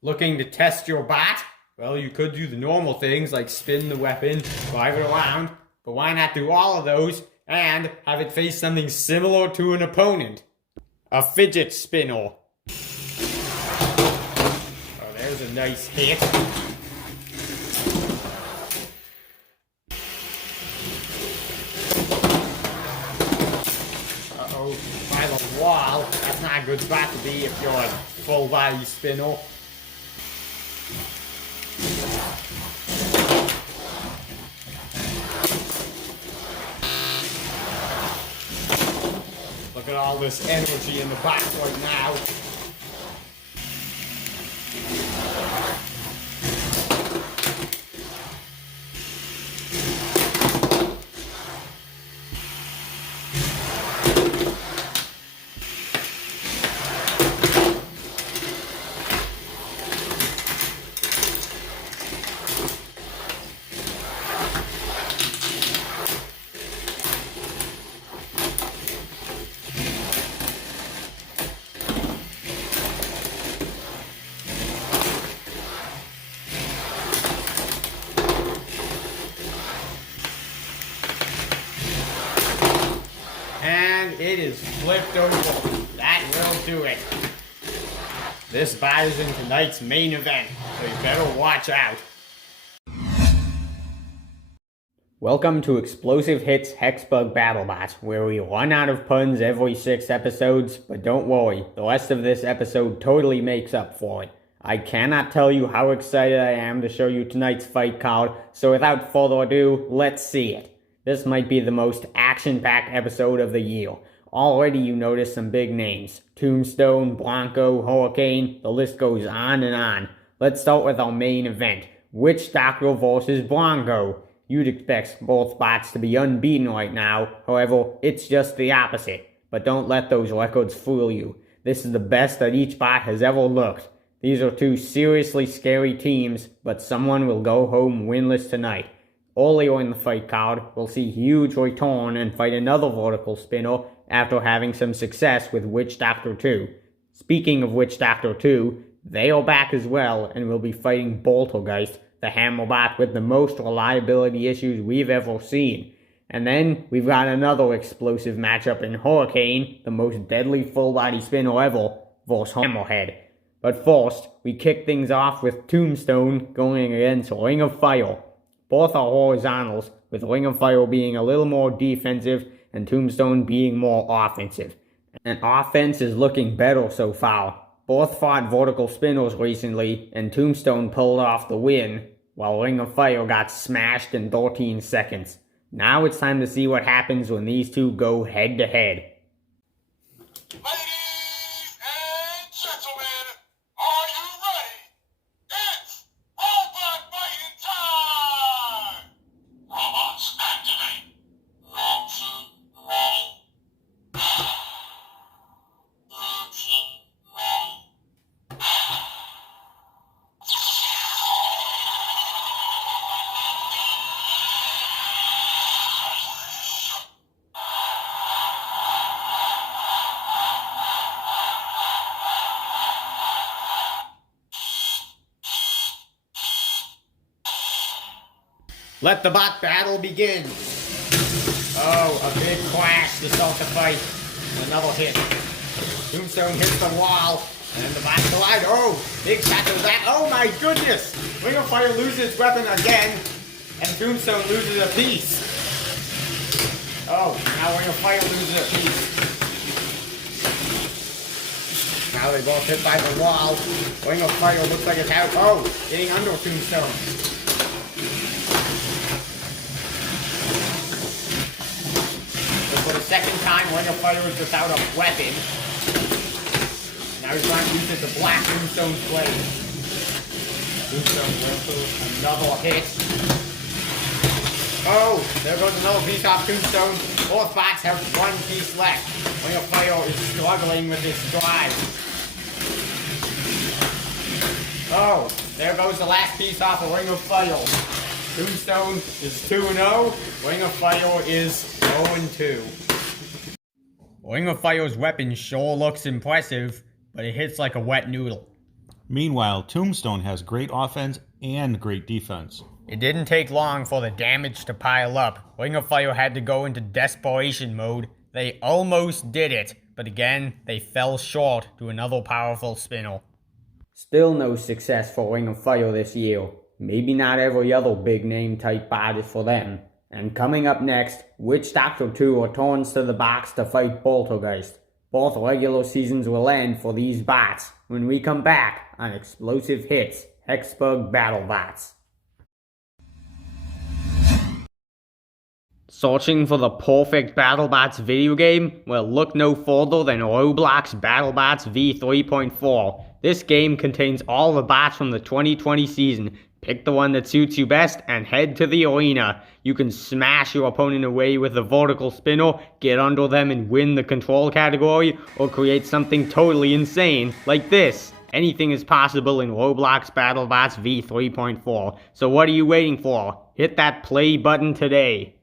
Looking to test your bat? Well, you could do the normal things like spin the weapon, drive it around, but why not do all of those and have it face something similar to an opponent? A fidget spinner. Oh, there's a nice hit. Uh-oh, by the wall. That's not a good spot to be if you're a full body spinner. Look at all this energy in the back right now. And it is flipped over. That will do it. This bat is in tonight's main event, so you better watch out. Welcome to Explosive Hits Hexbug Battlebots, where we run out of puns every 6 episodes, but don't worry, the rest of this episode totally makes up for it. I cannot tell you how excited I am to show you tonight's fight card, so without further ado, let's see it. This might be the most action-packed episode of the year. Already you notice some big names. Tombstone, Bronco, Hurricane, the list goes on and on. Let's start with our main event. Witch Doctor versus Bronco. You'd expect both bots to be unbeaten right now, however, it's just the opposite. But don't let those records fool you. This is the best that each bot has ever looked. These are two seriously scary teams, but someone will go home winless tonight. Earlier in the fight card, we'll see Huge return and fight another vertical spinner after having some success with Witch Doctor 2. Speaking of Witch Doctor 2, they are back as well and will be fighting Boltergeist, the Hammerbot with the most reliability issues we've ever seen. And then we've got another explosive matchup in Hurricane, the most deadly full-body spinner ever, versus Hammerhead. But first, we kick things off with Tombstone going against Ring of Fire. Both are horizontals, with Ring of Fire being a little more defensive and Tombstone being more offensive. And offense is looking better so far. Both fought vertical spinners recently, and Tombstone pulled off the win, while Ring of Fire got smashed in 13 seconds. Now it's time to see what happens when these two go head to head. Let the bot battle begin. Oh, a big clash to start the fight. Another hit. Tombstone hits the wall, and the bot collide. Oh, big shot to that. Oh my goodness! Ring of Fire loses its weapon again, and Tombstone loses a piece. Oh, now Ring of Fire loses a piece. Now they both hit by the wall. Ring of Fire looks like it's out. Oh, getting under Tombstone. For the second time, Ring of Fire is without a weapon. Now he's trying to use it to blast Tombstone's blade. Tombstone goes another hit. Oh, there goes another piece off Tombstone. Both bots have one piece left. Ring of Fire is struggling with his drive. Oh, there goes the last piece off of Ring of Fire. Tombstone is 2-0. Ring of Fire is 0-2. Ring of Fire's weapon sure looks impressive, but it hits like a wet noodle. Meanwhile, Tombstone has great offense and great defense. It didn't take long for the damage to pile up. Ring of Fire had to go into desperation mode. They almost did it, but again, they fell short to another powerful spinner. Still no success for Ring of Fire this year. Maybe not every other big name type bot is for them. And coming up next, Witch Doctor 2 returns to the box to fight Boltergeist. Both regular seasons will end for these bots when we come back on Explosive Hits Hexbug Battlebots. Searching for the perfect BattleBots video game? Well, look no further than Roblox BattleBots v3.4. This game contains all the bots from the 2020 season. Pick the one that suits you best and head to the arena. You can smash your opponent away with a vertical spinner, get under them and win the control category, or create something totally insane like this. Anything is possible in Roblox BattleBots v3.4. So what are you waiting for? Hit that play button today.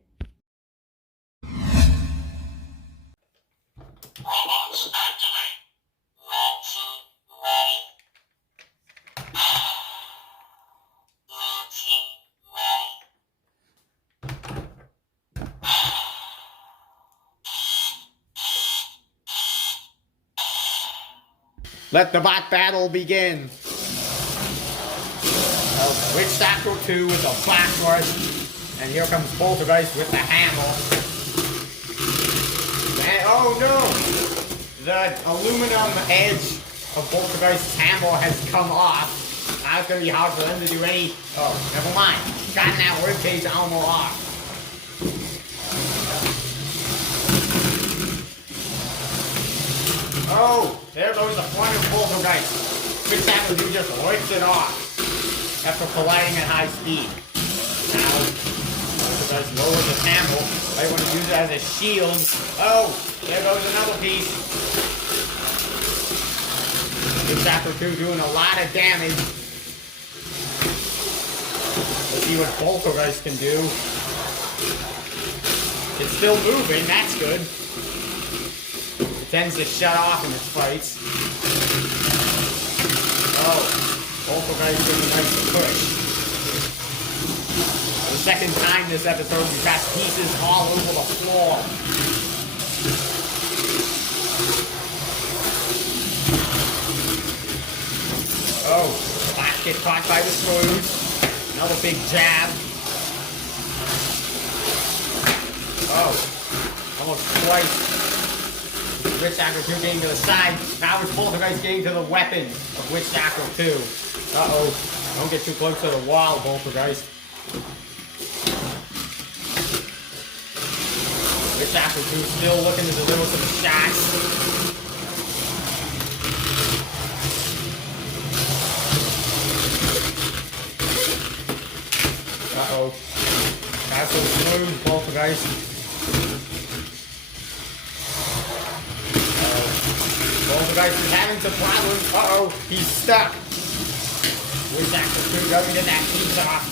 Let the bot battle begin. Witch Doctor 2 with a bot rush. And here comes Boltergeist with the hammer. And, oh no! The aluminum edge of Boltergeist's hammer has come off. Now it's going to be hard for them to do any... Oh, never mind. Gotten that ribcage armor off. Oh, there goes the front of Boltergeist. Witch Doctor 2 just rips it off after colliding at high speed. Now, Boltergeist lowers the hammer. I want to use it as a shield. Oh, there goes another piece. Witch Doctor 2 doing a lot of damage. Let's see what Boltergeist can do. It's still moving, that's good. It tends to shut off in its fights. Oh, Boltergeist doing a nice push. For the second time this episode, we've got pieces all over the floor. Oh, Flash gets caught by the screws. Another big jab. Oh, almost twice. Witch Doctor 2 getting to the side. Now it's Boltergeist getting to the weapon of Witch Doctor 2. Uh-oh. Don't get too close to the wall, Boltergeist. Witch Doctor 2 still looking to deliver some shots. Uh-oh. That's so smooth, Boltergeist. Boltergeist is having some problems. Uh-oh, he's stuck. Witch Doctor 2 going to get that piece off.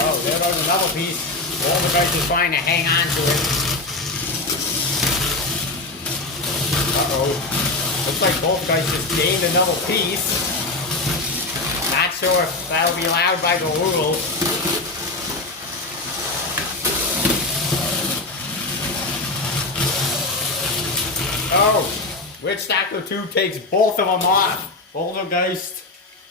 Oh, there goes another piece. Boltergeist is trying to hang on to it. Uh-oh. Looks like Boltergeist just gained another piece. Not sure if that'll be allowed by the rules. Oh, Witch Doctor 2 takes both of them off. Boltergeist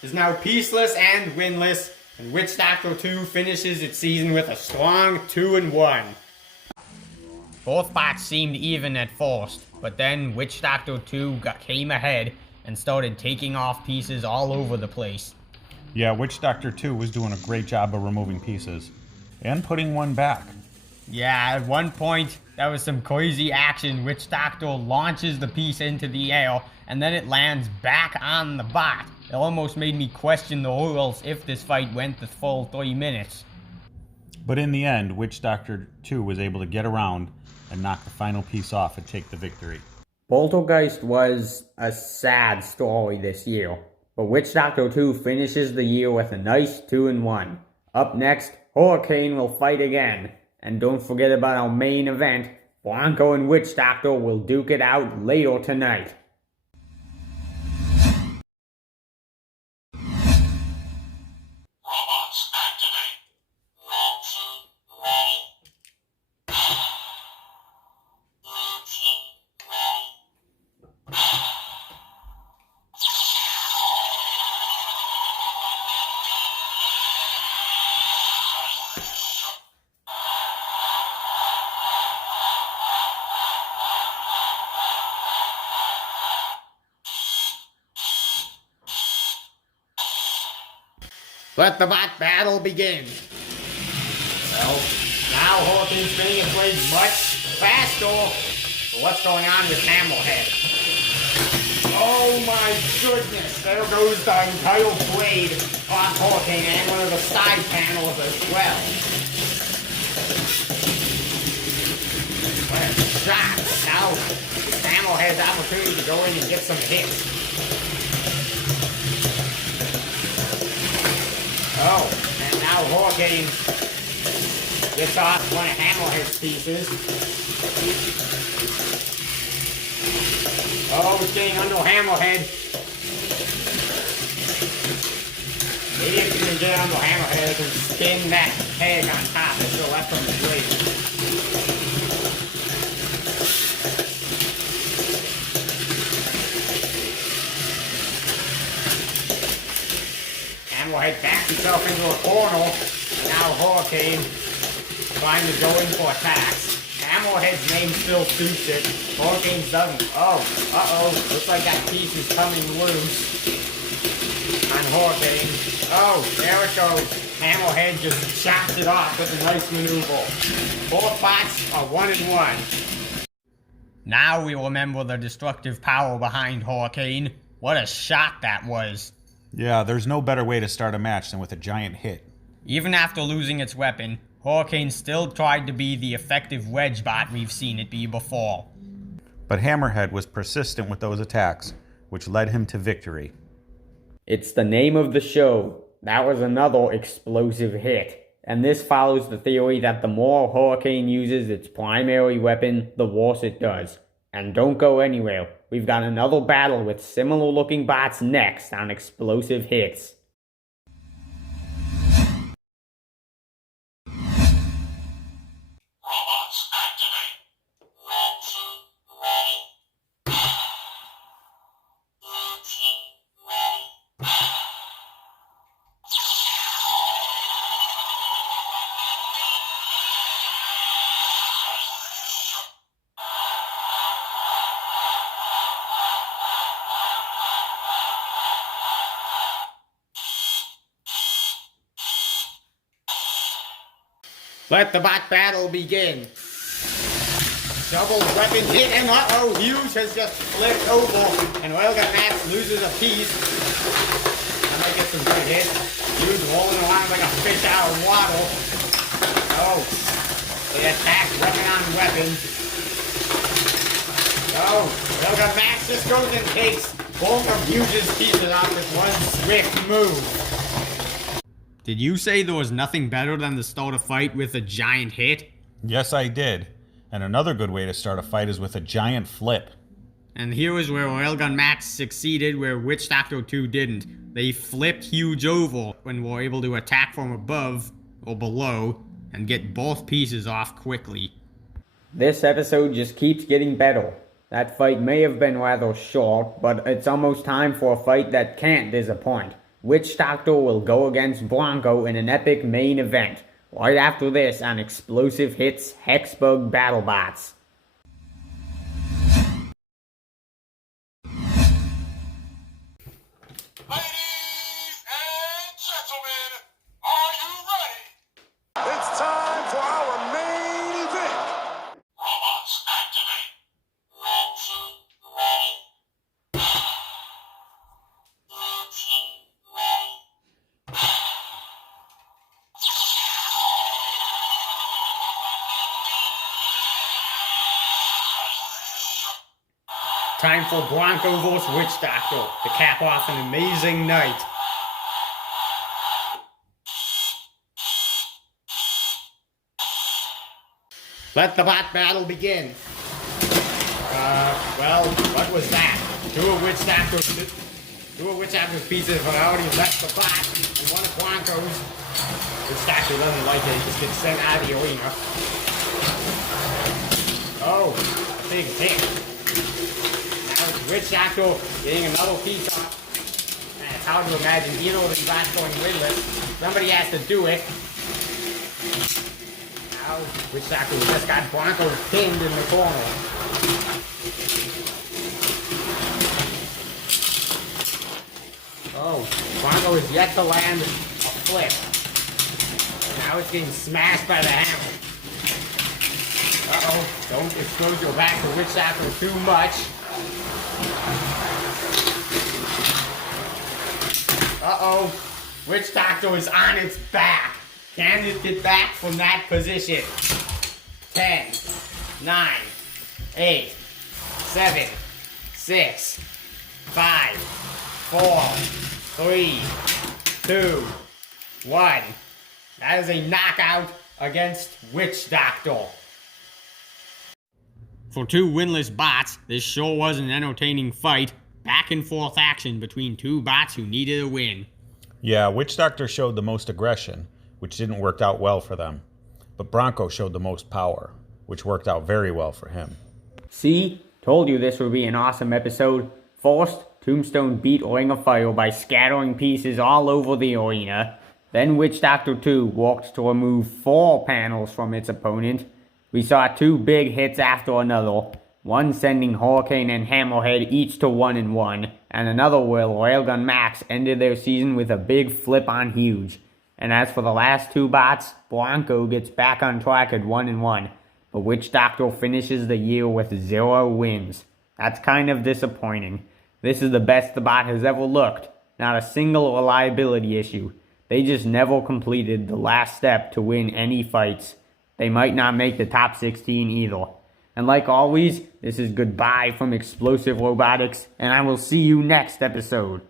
is now peaceless and winless, and Witch Doctor 2 finishes its season with a strong 2-1. Both bots seemed even at first, but then Witch Doctor 2 came ahead and started taking off pieces all over the place. Yeah, Witch Doctor 2 was doing a great job of removing pieces and putting one back. Yeah, at one point, that was some crazy action. Witch Doctor launches the piece into the air, and then it lands back on the bot. It almost made me question the rules if this fight went the full 3 minutes. But in the end, Witch Doctor 2 was able to get around and knock the final piece off and take the victory. Boltergeist was a sad story this year, but Witch Doctor 2 finishes the year with a nice 2-1. Up next, Hurricane will fight again. And don't forget about our main event, Bronco and Witch Doctor will duke it out later tonight. Robots activate. Routine ready. Routine ready. Let the bot battle begin. Well, now Hawkins spinning its blade much faster. But what's going on with Hammerhead? Oh my goodness, there goes the entire blade on Hawking and one of the side panels as well. What a shot. Now Hammerhead's opportunity to go in and get some hits. Oh, and now Hawking gets off one of Hammerhead's pieces. Oh, it's getting under Hammerhead. Maybe if you can get under Hammerhead and spin that head on top that's still left from the blade. Hammerhead backs himself into a corner. And now Hurricane trying to go in for attacks. Hammerhead's name still suits it. Hurricane's doesn't. Oh, uh-oh. Looks like that piece is coming loose on Hurricane. Oh, there it goes. Hammerhead just chops it off with a nice maneuver. Both bots are 1-1. Now we remember the destructive power behind Hurricane. What a shot that was. Yeah, there's no better way to start a match than with a giant hit. Even after losing its weapon, Hurricane still tried to be the effective wedge bot we've seen it be before. But Hammerhead was persistent with those attacks, which led him to victory. It's the name of the show. That was another explosive hit. And this follows the theory that the more Hurricane uses its primary weapon, the worse it does. And don't go anywhere. We've got another battle with similar looking bots next on Explosive Hits. Robots activate. Routine ready. Routine ready. Let the bot battle begin. Double weapon hit, and uh-oh, Hughes has just flipped over, and Railgun Max loses a piece. I might get some good hits. Hughes rolling around like a fish out of water. Oh, they attack weapon on weapon. Oh, Railgun Max just goes and takes both of Hughes' pieces off with one swift move. Did you say there was nothing better than to start a fight with a giant hit? Yes, I did. And another good way to start a fight is with a giant flip. And here is where Railgun Max succeeded where Witch Doctor 2 didn't. They flipped Huge over when were able to attack from above or below and get both pieces off quickly. This episode just keeps getting better. That fight may have been rather short, but it's almost time for a fight that can't disappoint. Witch Doctor will go against Bronco in an epic main event, right after this on Explosive Hits Hexbug Battlebots. Ladies and gentlemen, are you ready? It's time for our main event. Robots activate. Routine ready. Routine ready. Time for Bronco vs. Witch Doctor to cap off an amazing night. Let the bot battle begin. Well, what was that? Two of Witch Doctor's pieces have already left the bot, and one of Bronco's. Witch Doctor doesn't like it, he just gets sent out of the arena. Oh, big hit. Now Witch Doctor getting another piece off. Man, it's hard to imagine either of these bots going winless. Somebody has to do it. Now, Witch Doctor just got Bronco pinned in the corner. Oh, Bronco is yet to land a flip. Now it's getting smashed by the hammer. Uh-oh, don't expose your back to Witch Doctor too much. Uh-oh, Witch Doctor is on its back. Can it get back from that position? 10, 9, 8, 7, 6, 5, 4, 3, 2, 1. That is a knockout against Witch Doctor. For two winless bots, this sure was an entertaining fight. Back and forth action between two bots who needed a win. Yeah, Witch Doctor showed the most aggression, which didn't work out well for them. But Bronco showed the most power, which worked out very well for him. See? Told you this would be an awesome episode. First, Tombstone beat Ring of Fire by scattering pieces all over the arena. Then Witch Doctor 2 walked to remove 4 panels from its opponent. We saw 2 big hits after another, one sending Hurricane and Hammerhead each to 1-1, and another where Railgun Max ended their season with a big flip on Huge. And as for the last 2 bots, Bronco gets back on track at 1-1, but Witch Doctor finishes the year with 0 wins. That's kind of disappointing. This is the best the bot has ever looked, not a single reliability issue. They just never completed the last step to win any fights. They might not make the top 16 either. And like always, this is goodbye from Explosive Robotics, and I will see you next episode.